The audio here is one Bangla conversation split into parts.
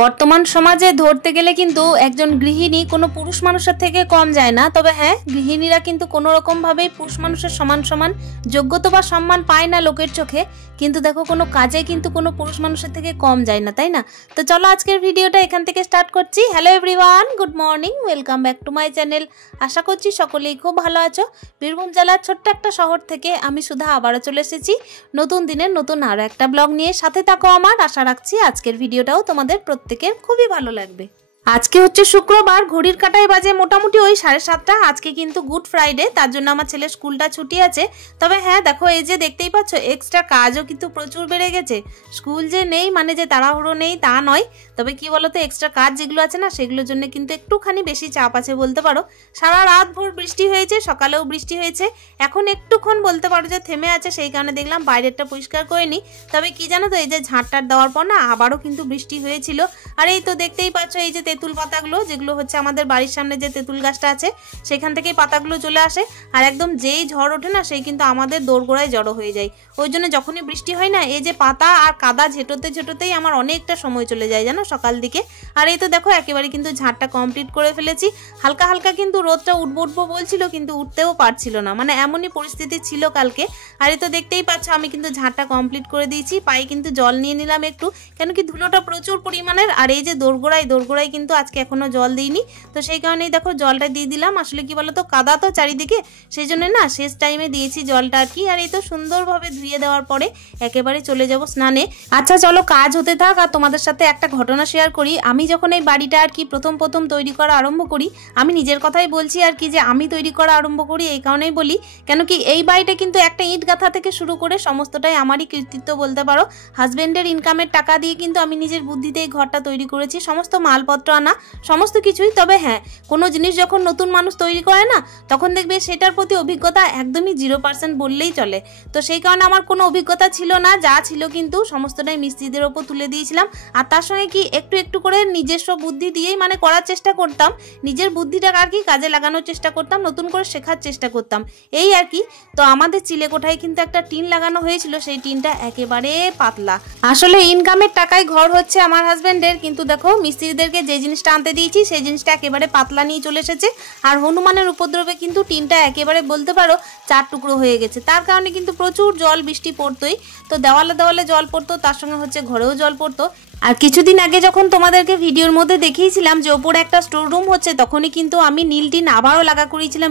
বর্তমান সমাজে ধরতে গেলে কিন্তু একজন গৃহিণী কোনো পুরুষ মানুষের থেকে কম যায় না। তবে হ্যাঁ, গৃহিণীরা কিন্তু কোনো রকম ভাবেই পুরুষ মানুষের সমান সমান যোগ্যতা বা সম্মান পায় না লোকের চোখে। কিন্তু দেখো, কোনো কাজে কিন্তু কোনো পুরুষ মানুষের থেকে কম যায় না, তাই না? তো চলো আজকের ভিডিওটা এখান থেকে স্টার্ট করছি। Hello everyone, good morning, welcome back to my channel. আশা করছি সকলেই খুব ভালো আছো। বীরভূম জেলার ছোট্ট একটা শহর থেকে আমি সুধা আবারও চলে এসেছি নতুন দিনের নতুন আরও একটা ব্লগ নিয়ে। সাথে থাকো আমার। আশা রাখছি আজকের ভিডিওটাও তোমাদের প্রত্যেকের খুবই ভালো লাগবে। আজকে হচ্ছে শুক্রবার, ঘড়ির কাঁটায় বাজে মোটামুটি ওই 7:30। আজকে কিন্তু গুড ফ্রাইডে, তার জন্য আমার ছেলের স্কুলটা ছুটি আছে। তবে হ্যাঁ দেখো, এই যে দেখতেই পাচ্ছ, এক্সট্রা কাজও কিন্তু প্রচুর বেড়ে গেছে। স্কুল যে নেই মানে যে তাড়াহুড়ো নেই তা নয়, তবে কি বলতো, এক্সট্রা কাজ যেগুলো আছে না, সেগুলোর জন্য কিন্তু একটুখানি বেশি চাপ আছে বলতে পারো। সারা রাত ভোর বৃষ্টি হয়েছে, সকালেও বৃষ্টি হয়েছে, এখন একটুক্ষণ বলতে পারো যে থেমে আছে। সেই কারণে দেখলাম বাইরেরটা পরিষ্কার করে নি। তবে কি জানো তো, এই যে ঝাঁটটার দেওয়ার পর না আবারও কিন্তু বৃষ্টি হয়েছিল। আর এই তো দেখতেই পাচ্ছ, এই যে তেঁতুল পাতাগুলো, যেগুলো হচ্ছে আমাদের বাড়ির সামনে যে তেঁতুল গাছটা আছে সেখান থেকেই পাতাগুলো চলে আসে। আর একদম যেই ঝড় ওঠে না, সেই কিন্তু আমাদের দোরগোড়ায় জড়ো হয়ে যায়। ওই জন্য যখনই বৃষ্টি হয় না, এই যে পাতা আর কাদা ঝেঁটোতেই আমার অনেকটা সময় চলে যায় জানো, সকাল দিকে। আর এই তো দেখো, একেবারে কিন্তু ঝাড়টা কমপ্লিট করে ফেলেছি। হালকা হালকা কিন্তু রোদটা উঠবো বলছিল, কিন্তু উঠতেও পারছিল না, মানে এমনই পরিস্থিতি ছিল কালকে। আর এই তো দেখতেই পাচ্ছ, আমি কিন্তু ঝাড়টা কমপ্লিট করে দিয়েছি। পায়ে কিন্তু জল নিয়ে নিলাম একটু, কেন কি ধুলোটা প্রচুর পরিমাণের। আর এই যে দোরগোড়ায় কিন্তু আজকে এখনো জল দিইনি, তো সেই কারণেই দেখো জলটা দিয়ে দিলাম। আসলে কি বলতো, কাদা তো চারিদিকে, সেই জন্য না শেষ টাইমে দিয়েছি জলটা আর কি। আর এই তো সুন্দরভাবে ধুয়ে দেওয়ার পরে একেবারে চলে যাব স্নানে। আচ্ছা চলো, কাজ হতে থাক। আর তোমাদের সাথে একটা ঘটনা শেয়ার করি। আমি যখন এই বাড়িটা আর কি প্রথম তৈরি করা আরম্ভ করি, আমি নিজের কথাই বলছি আর কি, যে আমি তৈরি করা আরম্ভ করি এই কারণেই বলি, কেন কি এই বাড়িটা কিন্তু একটা ইট গাঁথা থেকে শুরু করে সমস্তটাই আমারই কৃতিত্ব বলতে পারো। হাজবেন্ডের ইনকামের টাকা দিয়ে কিন্তু আমি নিজের বুদ্ধিতে এই ঘরটা তৈরি করেছি, সমস্ত মালপত্র আনা, সমস্ত কিছুই। তবে হ্যাঁ, কোনো জিনিস যখন নতুন মানুষ তৈরি করে না, তখন দেখবে সেটার প্রতি অভিজ্ঞতা একদমই 0% বললেই চলে। তো সেই কারণে আমার কোনো অভিজ্ঞতা ছিল না, যা ছিল কিন্তু সমস্তটাই মিস্ত্রিদের ওপর তুলে দিয়েছিলাম। আর তার সঙ্গে কি একটু করে নিজস্ব বুদ্ধি দিয়েই মানে করার চেষ্টা করতাম, নিজের বুদ্ধিটা আর কি কাজে লাগানোর চেষ্টা করতাম, নতুন করে শেখার চেষ্টা করতাম, এই আর কি। তো আমাদের চিলেকোঠায় কিন্তু একটা টিন লাগানো হয়েছিল, সেই টিনটা একেবারে পাতলা। আসলে ইনকামের টাকায় ঘর হচ্ছে আমার হাজবেন্ডের, কিন্তু দেখো মিস্ত্রিদেরকে যে জিনিসটা আনতে দিয়েছি সেই জিনিসটা একেবারে পাতলা নিয়ে চলে এসেছে। আর হনুমানের উপদ্রবে কিন্তু টিনটা একেবারে বলতে পারো 4 টুকরো হয়ে গেছে। তার কারণে কিন্তু প্রচুর জল বৃষ্টি পড়তোই, তো দেওয়ালে জল পড়তো, তার সঙ্গে হচ্ছে ঘরেও জল পড়তো। আর কিছুদিন আগে যখন তোমাদেরকে ভিডিওর মধ্যে দেখিয়েছিলাম যে ওপরে একটা স্টোর রুম হচ্ছে, তখনই কিন্তু আমি নীল টিন আবারও লাগা করিয়েছিলাম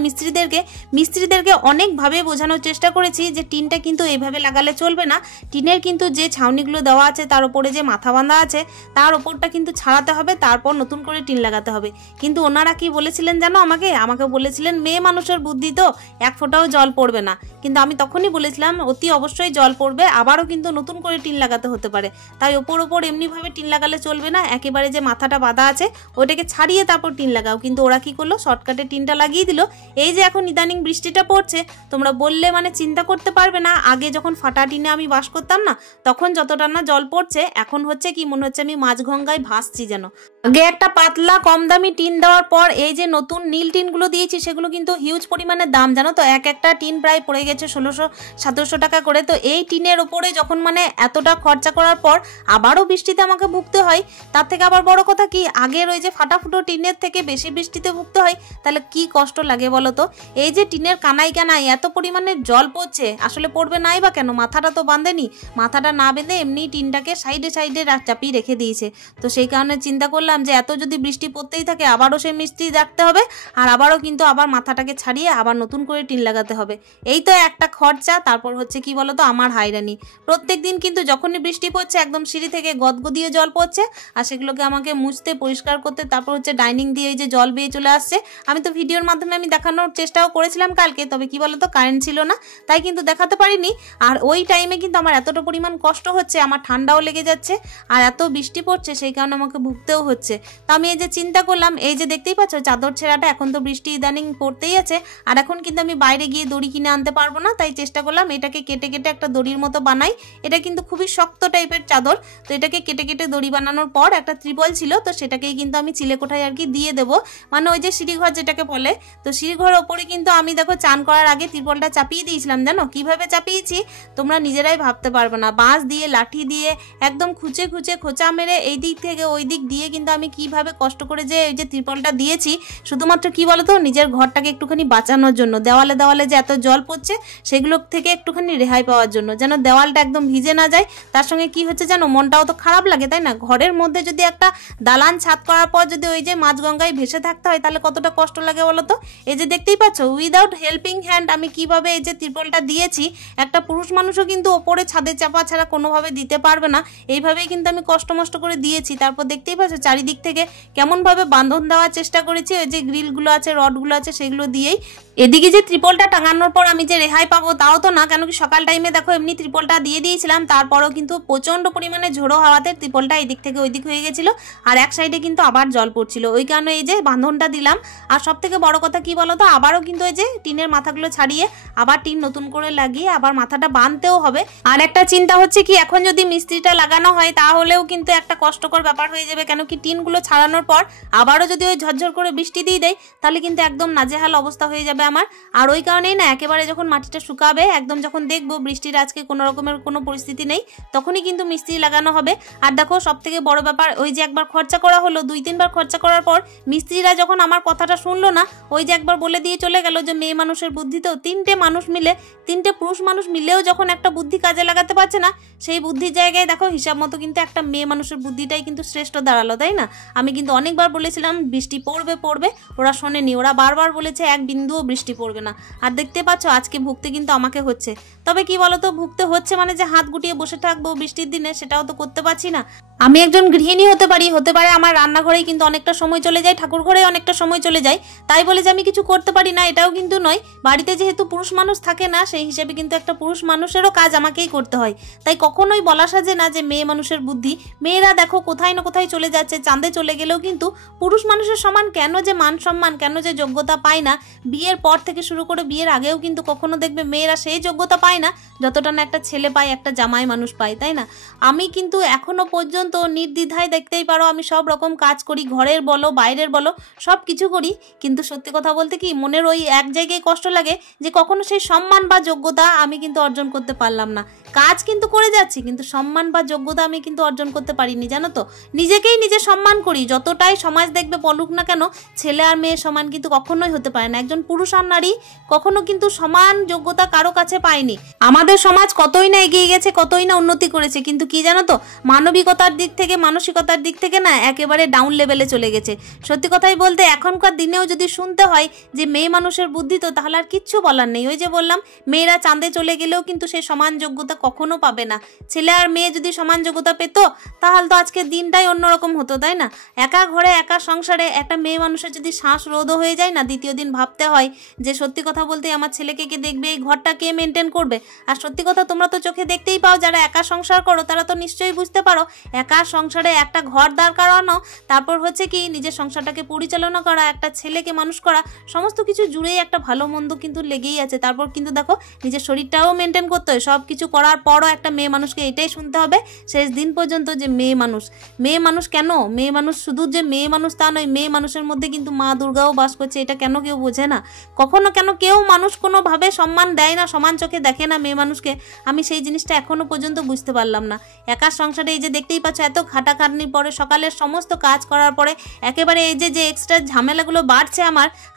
মিস্ত্রিদেরকে অনেকভাবে বোঝানোর চেষ্টা করেছি যে টিনটা কিন্তু এইভাবে লাগালে চলবে না। টিনের কিন্তু যে ছাউনিগুলো দেওয়া আছে, তার উপরে যে মাথা বাঁধা আছে, তার ওপরটা কিন্তু ছাড়াতে হবে, তারপর নতুন করে টিন লাগাতে হবে। কিন্তু ওনারা কি বলেছিলেন জানো, আমাকে বলেছিলেন মেয়ে মানুষের বুদ্ধি তো, 1 ফোঁটাও জল পড়বে না। কিন্তু আমি তখনই বলেছিলাম অতি অবশ্যই জল পড়বে, আবারও কিন্তু নতুন করে টিন লাগাতে হতে পারে। তাই ওপর এমনিভাবে টিন লাগালে চলবে না, একেবারে যে মাথাটা বাঁধা আছে ওটাকে ছাড়িয়ে তারপর টিন লাগাও। কিন্তু ওরা কি করলো, শর্টকাটে টিনটা লাগিয়ে দিল। এই যে এখন ইদানিং বৃষ্টিটা পড়ছে, তোমরা বললে মানে চিন্তা করতে পারবে না, আগে যখন ফাটা টিনে আমি বাস করতাম না, তখন যতটা না জল পড়ছে, এখন হচ্ছে কি মনে হচ্ছে আমি মাঝগঙ্গায় ভাসছি যেন। আগে একটা পাতলা কম দামি টিন দেওয়ার পর এই যে নতুন নীল টিনগুলো দিয়েছি, সেগুলো কিন্তু হিউজ পরিমাণে দাম জানো তো। একটা টিন প্রায় পড়ে গেছে 1600-1700 টাকা করে। তো এই টিনের ওপরে যখন মানে এতটা খরচা করার পর আবারও বৃষ্টিতে আমাকে ভুগতে হয়, তার থেকে আবার বড় কথা কি, আগের ওই যে ফাটাফুটো টিনের থেকে বেশি বৃষ্টিতে ভুগতে হয়, তাহলে কি কষ্ট লাগে বলো তো। এই যে টিনের কানায় এত পরিমাণে জল পড়ছে, আসলে পড়বে নাই বা কেন, মাথাটা তো বাঁধেনি, মাথাটা না বেঁধে এমনি টিনটাকে সাইডে চাপিয়ে রেখে দিয়েছে। তো সেই কারণে চিন্তা করলাম যে এত যদি বৃষ্টি পড়তেই থাকে, আবারও সেই মিস্ত্রি রাখতে হবে, আর আবারও কিন্তু আবার মাথাটাকে ছাড়িয়ে আবার নতুন করে টিন লাগাতে হবে। এই তো একটা খরচা। তারপর হচ্ছে কি বলতো, আমার হাইরানি প্রত্যেক দিন কিন্তু যখনই বৃষ্টি পড়ছে, একদম সিঁড়ি থেকে গদগদিয়ে জল পড়ছে, আর সেগুলোকে আমাকে মুছতে পরিষ্কার করতে, তারপর হচ্ছে ডাইনিং দিয়ে এই যে জল বেয়ে চলে আসছে। আমি তো ভিডিওর মাধ্যমে আমি দেখানোর চেষ্টাও করেছিলাম কালকে, তবে কি বলতো কারেন্ট ছিল না, তাই কিন্তু দেখাতে পারিনি। আর ওই টাইমে কিন্তু আমার এতটা পরিমাণ কষ্ট হচ্ছে, আমার ঠান্ডাও লেগে যাচ্ছে, আর এত বৃষ্টি পড়ছে, সেই কারণে আমাকে ভুগতেও হচ্ছে। তো আমি এই যে চিন্তা করলাম, এই যে দেখতেই পাচ্ছ চাদর ছেঁড়াটা, এখন তো বৃষ্টি ইদানিং পড়তেই আছে, আর এখন কিন্তু আমি বাইরে গিয়ে দড়ি কিনে আনতে পারবো না, তাই চেষ্টা করলাম এটাকে কেটে কেটে একটা দড়ির মতো বানাই। এটা কিন্তু খুবই শক্ত টাইপের চাদর, তো এটাকে কেটে কেটে দড়ি বানানোর পর একটা ত্রিপল ছিল, তো সেটাকেই কিন্তু আমি চিলেকোঠায় আর কি দিয়ে দেবো, মানে ওই যে সিঁড়িঘর যেটাকে বলে। তো সিঁড়িঘর ওপরে কিন্তু আমি দেখো চান করার আগে ত্রিপলটা চাপিয়ে দিয়েছিলাম। জানো কিভাবে চাপিয়েছি? তোমরা নিজেরাই ভাবতে পারবে না। বাঁশ দিয়ে, লাঠি দিয়ে একদম খুঁচে খুঁচে খোঁচা মেরে এই দিক থেকে ওই দিক দিয়ে কিন্তু আমি কিভাবে কষ্ট করে যে এই যে ত্রিপলটা দিয়েছি, শুধুমাত্র কি বলতো, নিজের ঘরটাকে একটুখানি বাঁচানোর জন্য। দেওয়ালে দেওয়ালে যে এত জল পড়ছে সেগুলো থেকে একটুখানি রেহাই পাওয়ার জন্য, যেন দেওয়ালটা একদম ভিজে না যায়। তার সঙ্গে কি হচ্ছে জানো, মনটাও তো খারাপ লাগে, তাই না? ঘরের মধ্যে যদি একটা দালান ছাদ করার পর যদি ওই যে মাঝগঙ্গায় ভেসে থাকতে হয়, তাহলে কতটা কষ্ট লাগে বলো তো। এই যে দেখতেই পাচ্ছ, উইদাউট হেল্পিং হ্যান্ড আমি কিভাবে এই যে ত্রিপলটা দিয়েছি। একটা পুরুষ মানুষও কিন্তু ওপরে ছাদে চাপা ছাড়া কোনোভাবে দিতে পারবে না, এইভাবেই কিন্তু আমি কষ্ট মষ্ট করে দিয়েছি। তারপর দেখতেই পাচ্ছ চারিদিক থেকে কেমনভাবে বাঁধন দেওয়ার চেষ্টা করেছি, ওই যে গ্রিলগুলো আছে, রডগুলো আছে, সেগুলো দিয়েই। এদিকে যে ত্রিপলটা টাঙানোর পর আমি যে রেহাই পাবো তাও তো না, কেন কি সকাল টাইমে দেখো এমনি ত্রিপলটা দিয়ে দিয়েছিলাম, তারপরও কিন্তু প্রচণ্ড পরিমাণে ঝোড়ো হাওয়াতে ত্রিপলটা এদিক থেকে ওই দিক হয়ে গেছিলো, আর এক সাইডে কিন্তু আবার জল পড়ছিল। ওই কারণে এই যে বাঁধনটা দিলাম। আর সব থেকে বড় কথা কি বলো তো, আবারও কিন্তু এই যে টিনের মাথাগুলো ছাড়িয়ে আবার টিন নতুন করে লাগিয়ে আবার মাথাটা বাঁধতেও হবে। আর একটা চিন্তা হচ্ছে কি, এখন যদি মিস্ত্রিটা লাগানো হয় তাহলেও কিন্তু একটা কষ্টকর ব্যাপার হয়ে যাবে, কেন কি টিনগুলো ছাড়ানোর পর আবারও যদি ওই ঝরঝর করে বৃষ্টি দিয়ে দেয়, তাহলে কিন্তু একদম নাজেহাল অবস্থা হয়ে যাবে আমার। আর ওই কারণেই না, একেবারে যখন মাটিটা শুকাবে, একদম যখন দেখবো বৃষ্টির আজকে কোনো রকমের কোনো পরিস্থিতি নেই, তখনই কিন্তু মিস্ত্রি লাগানো হবে। আর দেখো সব থেকে বড় ব্যাপার, ওই যে একবার খরচা করা হলো, 2-3 বার খরচা করার পর মিস্ত্রিরা যখন আমার কথাটা শুনলো না, ওই যে একবার বলে দিয়ে চলে গেল যে মেয়ে মানুষের বুদ্ধিতেও, 3টে মানুষ মিলে, 3টে পুরুষ মানুষ মিলেও যখন একটা বুদ্ধি কাজে লাগাতে পারছে না, সেই বুদ্ধির জায়গায় দেখো হিসাব মতো কিন্তু একটা মেয়ে মানুষের বুদ্ধিটাই কিন্তু শ্রেষ্ঠ দাঁড়ালো, তাই না? আমি কিন্তু অনেকবার বলেছিলাম বৃষ্টি পড়বে পড়বে, ওরা শোনেনি, ওরা বারবার বলেছে এক বিন্দুও বৃষ্টি পড়বে না। আর দেখতে পাচ্ছ আজকে ভুগতে কিন্তু আমাকে হচ্ছে। তবে কি বলতো, ভুগতে হচ্ছে মানে যে হাত গুটিয়ে বসে থাকবো বৃষ্টির দিনে, সেটাও তো করতে পারছি না। আমি একজন গৃহিণী হতে পারি, হতে পারে আমার রান্নাঘরেই কিন্তু অনেকটা সময় চলে যায়, ঠাকুর ঘরে অনেকটা সময় চলে যায়, তাই বলে যে আমি কিছু করতে পারি না এটাও কিন্তু নয়। বাড়িতে যেহেতু পুরুষ মানুষ থাকে না, সেই হিসেবে কিন্তু একটা পুরুষ মানুষেরও কাজ আমাকেই করতে হয়। তাই কখনোই বলা সাজে না যে মেয়ে মানুষের বুদ্ধি। মেয়েরা দেখো কোথায় না কোথায় চলে যাচ্ছে, চাঁদে চলে গেলেও কিন্তু পুরুষ মানুষের সমান কেন যে মান সম্মান, কেন যে যোগ্যতা পায় না, বিয়ের পর থেকে শুরু করে বিয়ের আগেও কিন্তু কখনো দেখবে মেয়েরা সেই যোগ্যতা পায় না যতটা না একটা ছেলে পায়, একটা জামাই মানুষ পায়, তাই না? আমি কিন্তু এখনো পর্যন্ত নির্দ্বিধায় দেখতেই পারো আমি সব রকম কাজ করি, ঘরের বলো বাইরের বলো সব কিছু করি, কিন্তু সত্যি কথা বলতে কি মনের ওই এক জায়গায় কষ্ট লাগে যে কখনো সেই সম্মান বা যোগ্যতা আমি কিন্তু অর্জন করতে পারলাম না। কাজ কিন্তু করে যাচ্ছি, কিন্তু সম্মান বা যোগ্যতা আমি কিন্তু অর্জন করতে পারিনি, জানো তো। নিজেকেই নিজে সম্মান করি, যতটাই সমাজ দেখবে বলুক না কেন, ছেলে আর মেয়ে সমান কিন্তু কখনোই হতে পারে না। একজন পুরুষ আর নারী কখনো কিন্তু সমান যোগ্যতা কারো কাছে পায়নি। আমাদের সমাজ কতই না এগিয়ে গেছে, কতই না উন্নতি করেছে, কিন্তু কি জানো তো, মানবিকতার দিক থেকে, মানসিকতার দিক থেকে না একেবারে ডাউন লেভেলে চলে গেছে। সত্যি কথাই বলতে এখনকার দিনেও যদি শুনতে হয় যে মেয়ে মানুষের বুদ্ধি, তো তাহলে আর কিচ্ছু বলার নেই। ওই যে বললাম, মেয়েরা চাঁদে চলে গেলেও কিন্তু সেই সমান যোগ্যতা কখনো পাবে না। ছেলে আর মেয়ে যদি সমান যোগ্যতা পেত, তাহলে তো আজকে দিনটাই অন্যরকম হতো, তাই না? একা ঘরে একা সংসারে একটা মেয়ে মানুষের যদি শ্বাস রোধও হয়ে যায় না, দ্বিতীয় দিন ভাবতে হয় যে সত্যি কথা বলতে আমার ছেলেকে কে দেখবে, এই ঘরটা কে মেনটেন করবে। আর সত্যি কথা, তোমরা তো চোখে দেখতেই পাও, যারা একা সংসার করো তারা তো নিশ্চয়ই বুঝতে পারো, একা সংসারে একটা ঘর দাঁড় করানো, তারপর হচ্ছে কি নিজের সংসারটাকে পরিচালনা করা, একটা ছেলেকে মানুষ করা, সমস্ত কিছু জুড়েই একটা ভালো মন্দ কিন্তু লেগেই আছে। তারপর কিন্তু দেখো নিজের শরীরটাও মেনটেন করতে হয়। সব কিছু করার পরও একটা মেয়ে মানুষকে এটাই শুনতে হবে শেষ দিন পর্যন্ত যে মেয়ে মানুষ। মেয়ে মানুষ কেন, মেয়ে মানুষ শুধু যে মেয়ে মানুষ তা নয়, মেয়ে মানুষের মধ্যে কিন্তু মা দুর্গাও বাস করছে, এটা কেন কেউ বোঝে না। কখনো কেন কেউ মানুষ কোনোভাবে সম্মান দেয় না, সমান চোখে দেখে না মেয়ে মানুষকে, আমি সেই জিনিসটা এখনো পর্যন্ত বুঝতে পারলাম না। একা সংসারে এই যে দেখতেই পাচ্ছ, এত খাটাখাটনির পরে, সকালের সমস্ত কাজ করার পরে একেবারে এই যে যে এক্সট্রা ঝামেলাগুলো বাড়ছে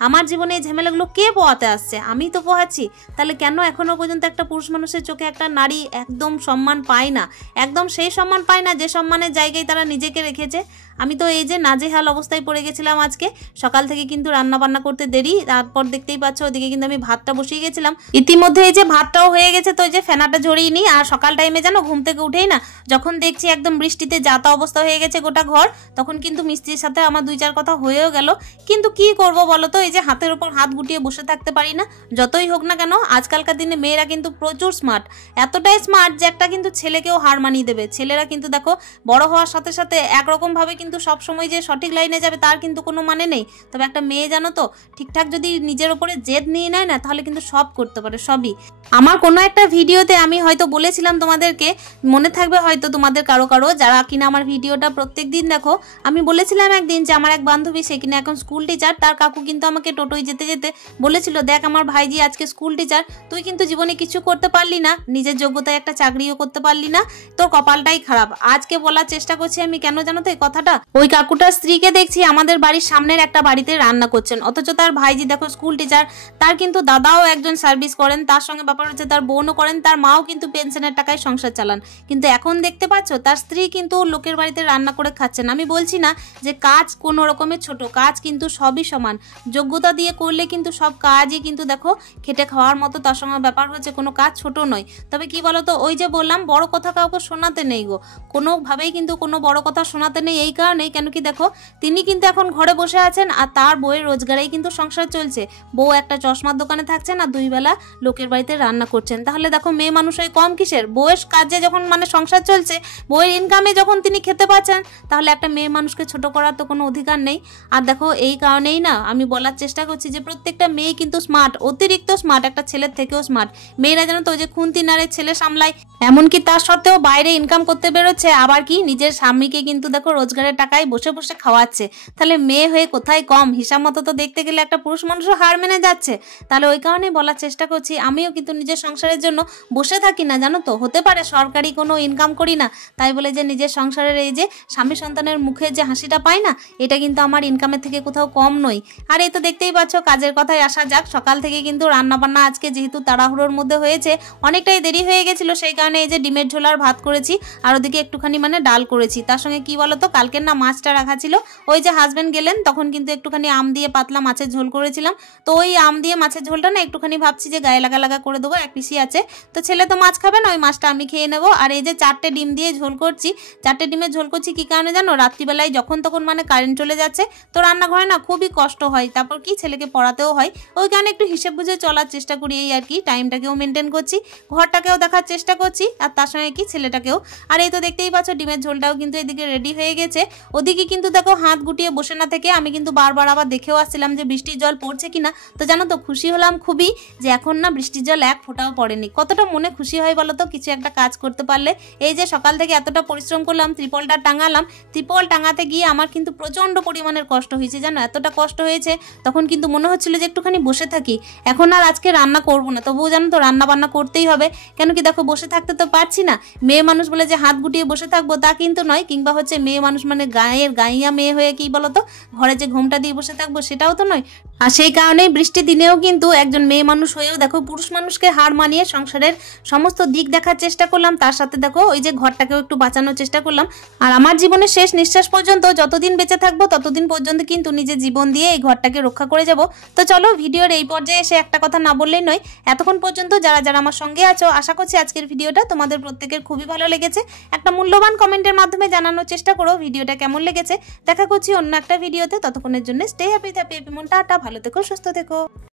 আমার জীবনে, এই ঝামেলাগুলো কে পোহাতে আসছে? আমি তো পোহাচ্ছি। তাহলে কেন এখনো পর্যন্ত একটা পুরুষ মানুষের চোখে একটা নারী একদম সম্মান পায় না, একদম সেই সম্মান পায় না যে সম্মানের জায়গায় তারা নিজেকে রেখেছে। আমি তো এই যে নাজেহাল অবস্থায় পড়ে গেছিলাম আজকে। সকাল থেকে কিন্তু রান্না বান্না করতে দেরি, তারপর দেখতেই পাচ্ছ ওদিকে কিন্তু আমি ভাতটা বসিয়ে গেছিলাম। ইতিমধ্যে এই যে ভাতটাও হয়ে গেছে, তো এই যে ফেনাটা ঝরিয়ে নিই। আর সকাল টাইমে জানো ঘুম থেকে উঠেই না, যখন দেখছি একদম বৃষ্টিতে যাতা অবস্থা হয়ে গেছে গোটা ঘর, তখন কিন্তু মিস্ত্রির সাথে আমার 2-4 কথা হয়েও গেল। কিন্তু কি করব বলো তো, এই যে হাতের উপর হাত গুটিয়ে বসে থাকতে পারি না। যতই হোক না কেন, আজকালকার দিনে মেয়েরা কিন্তু প্রচুর স্মার্ট, এতটাই স্মার্ট যে একটা কিন্তু ছেলেকেও হার মানিয়ে দেবে। ছেলেরা কিন্তু দেখো বড় হওয়ার সাথে সাথে একরকম ভাবে কিন্তু সব সময় যে সঠিক লাইনে যাবে তার কিন্তু কোনো মানে নেই। তবে একটা মেয়ে জানো তো ঠিকঠাক যদি নিজের ওপরে জেদ নিয়ে নেয় না, তাহলে কিন্তু সব করতে পারে, সবই। আমার কোনো একটা ভিডিওতে আমি হয়তো বলেছিলাম তোমাদেরকে, মনে থাকবে হয়তো তোমাদের কারো কারো যারা কিনা আমার ভিডিওটা প্রত্যেক দিন দেখো। আমি বলেছিলাম একদিন যে আমার এক বান্ধবী, সে কিনা এখন স্কুল টিচার, তার কাকু কিন্তু আমাকে টোটোয় যেতে যেতে বলেছিল, দেখ আমার ভাইজি আজকে স্কুল টিচার, তুই কিন্তু জীবনে কিছু করতে পারলি না, নিজের যোগ্যতায় একটা চাকরিও করতে পারলি না, তোর কপালটাই খারাপ। আজকে বলার চেষ্টা করছি আমি কেন জানো তো এই কথাটা, ওই কাকুটার স্ত্রীকে দেখছি আমাদের বাড়ির সামনের একটা বাড়িতে রান্না করছেন, অথচ তার ভাইজি দেখো স্কুল টিচার, তার কিন্তু দাদাও একজন সার্ভিস করেন, তার সঙ্গে ব্যাপার হচ্ছে তার বোনও করেন, তার মাও কিন্তু পেনশনের টাকায় সংসার চালান। কিন্তু এখন দেখতে পাচ্ছ তার স্ত্রী কিন্তু লোকের বাড়িতে রান্না করে খাচ্ছেন। আমি বলছি না যে কাজ কোনো রকমের ছোট, কাজ কিন্তু সবই সমান, যোগ্যতা দিয়ে করলে কিন্তু সব কাজই কিন্তু দেখো খেটে খাওয়ার মতো, তার সঙ্গে ব্যাপার হচ্ছে কোনো কাজ ছোট নয়। তবে কি বলতো, ওই যে বললাম বড় কথা কাউকে শোনাতে নেই গো, কোনোভাবেই কিন্তু কোনো বড় কথা শোনাতে নেই। এই কারণেই, কেন কি দেখো তিনি কিন্তু এখন ঘরে বসে আছেন আর তার বউয়ের রোজগারেই কিন্তু সংসার চলছে। বউ একটা চশমার দোকানে থাকছেন আর 2 বেলা লোকের বাড়িতে রান্না করছেন। তাহলে দেখো মেয়ে মানুষ হয় কম কিসের, বউয়ের কাজে যখন মানে সংসার চলছে, বউয়ের ইনকামে যখন তিনি খেতে পাচ্ছেন, তাহলে একটা মেয়ে মানুষকে ছোট করার তো কোনো অধিকার নেই। আর দেখো এই কারণেই না আমি বলার চেষ্টা করছি যে প্রত্যেকটা মেয়ে কিন্তু স্মার্ট, অতিরিক্ত স্মার্ট, একটা ছেলের থেকেও স্মার্ট। মেয়েরা জানো তো যে খুন্তি নাড়ে ছেলে সামলায়, এমনকি তার সত্ত্বেও বাইরে ইনকাম করতে বেরোচ্ছে, আবার কি নিজের স্বামীকে কিন্তু দেখো রোজগারের টাকায় বসে বসে খাওয়াচ্ছে। তাহলে মেয়ে হয়ে কোথায় কম, হিসাব মতো তো দেখতে গেলে একটা পুরুষ মানুষও হার মেনে যাচ্ছে। তাহলে ওই কারণেই বলার চেষ্টা করছি, আমিও কিন্তু নিজের সংসারের জন্য বসে থাকি না জানো তো। হতে পারে সরকারি কোনো ইনকাম করি না, তাই বলে যে নিজের সংসারের এই যে স্বামী সন্তানের মুখে যে হাসিটা পাই না, এটা কিন্তু আমার ইনকামের থেকে কোথাও কম নই। আর এই তো দেখতেই পাচ্ছ, কাজের কথায় আসা যাক। সকাল থেকে কিন্তু রান্না বান্না আজকে যেহেতু তাড়াহুড়োর মধ্যে হয়েছে, অনেকটাই দেরি হয়ে গেছিল, সেই কারণে এই যে ডিমের ঝোল আর ভাত করেছি, আর ওদিকে একটুখানি মানে ডাল করেছি। তার সঙ্গে কি বলতো, কালকের না মাছটা রাখা ছিল, ওই যে হাজবেন্ড গেলেন তখন কিন্তু একটুখানি আম দিয়ে পাতলা মাছের ঝোল করেছিলাম। তো ওই আম দিয়ে মাছের ঝোলটা না একটুখানি ভাবছি যে গায়ে লাগা লাগা করে দেবো, এক পিসি আছে তো, ছেলে তো মাছ খাবে না, ওই মাছটা আমি খেয়ে নেবো। আর এই যে 4টে ডিম দিয়ে ঝোল করছি, 4টে ডিমের ঝোল করছি কি কারণে জানো, রাত্রিবেলায় যখন তখন মানে কারেন্ট চলে যাচ্ছে, তো রান্নাঘরে না খুবই কষ্ট হয়, তারপর কি ছেলেকে পড়াতেও হয়, ওই কারণে একটু হিসেব বুঝে চলার চেষ্টা করি, এই আর কি। টাইমটাকেও মেনটেন করছি, ঘরটাকেও দেখার চেষ্টা করছি, আর তার সঙ্গে কি ছেলেটাকেও। আর এই তো দেখতেই পাচ্ছ ডিমের ঝোলটাও কিন্তু এদিকে রেডি হয়ে গেছে। ওদিকে কিন্তু দেখো হাত গুটিয়ে বসে না থেকে আমি কিন্তু বারবার আবার দেখেও আসছিলাম যে বৃষ্টির জল পড়ছে কিনা। তো জানো তো খুশি হলাম খুবই যে এখন না বৃষ্টির জল এক ফোঁটাও পড়েনি। কতটা মনে খুশি হয় বলো তো কিছু একটা কাজ করতে পারলে। এই যে সকাল থেকে এতটা পরিশ্রম করলাম, ত্রিপলটা টাঙালাম, ত্রিপল টাঙাতে গিয়ে আমার কিন্তু প্রচণ্ড পরিমাণের কষ্ট হয়েছে জানো, এতটা কষ্ট হয়েছে তখন কিন্তু মনে হচ্ছিল যে একটুখানি বসে থাকি, এখন আর আজকে রান্না করবো না। তবুও জানো তো রান্না বান্না করতেই হবে, কেন কি দেখো বসে থাকতে তো পারছি না। মেয়ে মানুষ বলে যে হাত গুটিয়ে বসে থাকবো তা কিন্তু নয়, কিংবা হচ্ছে মেয়ে মানুষ মানে গাইয়া মেয়ে হয়ে কি বলতো ঘরে যে ঘোমটা দিয়ে বসে থাকবো সেটাও তো নয়। আর সেই কারণেই বৃষ্টির দিনেও কিন্তু একজন মেয়ে মানুষ হয়েও দেখো পুরুষ মানুষকে হার মানিয়ে সংসারের সমস্ত দিক দেখার চেষ্টা করলাম, তার সাথে দেখো ওই যে ঘরটাকেও একটু বাঁচানোর চেষ্টা করলাম। আর আমার জীবনের শেষ নিঃশ্বাস পর্যন্ত যতদিন বেঁচে থাকবো ততদিন পর্যন্ত কিন্তু নিজের জীবন দিয়ে এই ঘরটাকে রক্ষা করে যাব। তো চলো ভিডিওর এই পর্যায়ে এসে একটা কথা না বললেই নয়, এতক্ষণ পর্যন্ত যারা যারা আমার সঙ্গে আছো, আশা করছি আজকের ভিডিওটা তোমাদের প্রত্যেকের খুবই ভালো লেগেছে। একটা মূল্যবান কমেন্টের মাধ্যমে জানানোর চেষ্টা করো ভিডিওটা কেমন লেগেছে। দেখা করছি অন্য একটা ভিডিওতে, ততক্ষণের জন্য স্টে হ্যাপি, মন টাটা, ভালো থেকো, সুস্থ থেকো।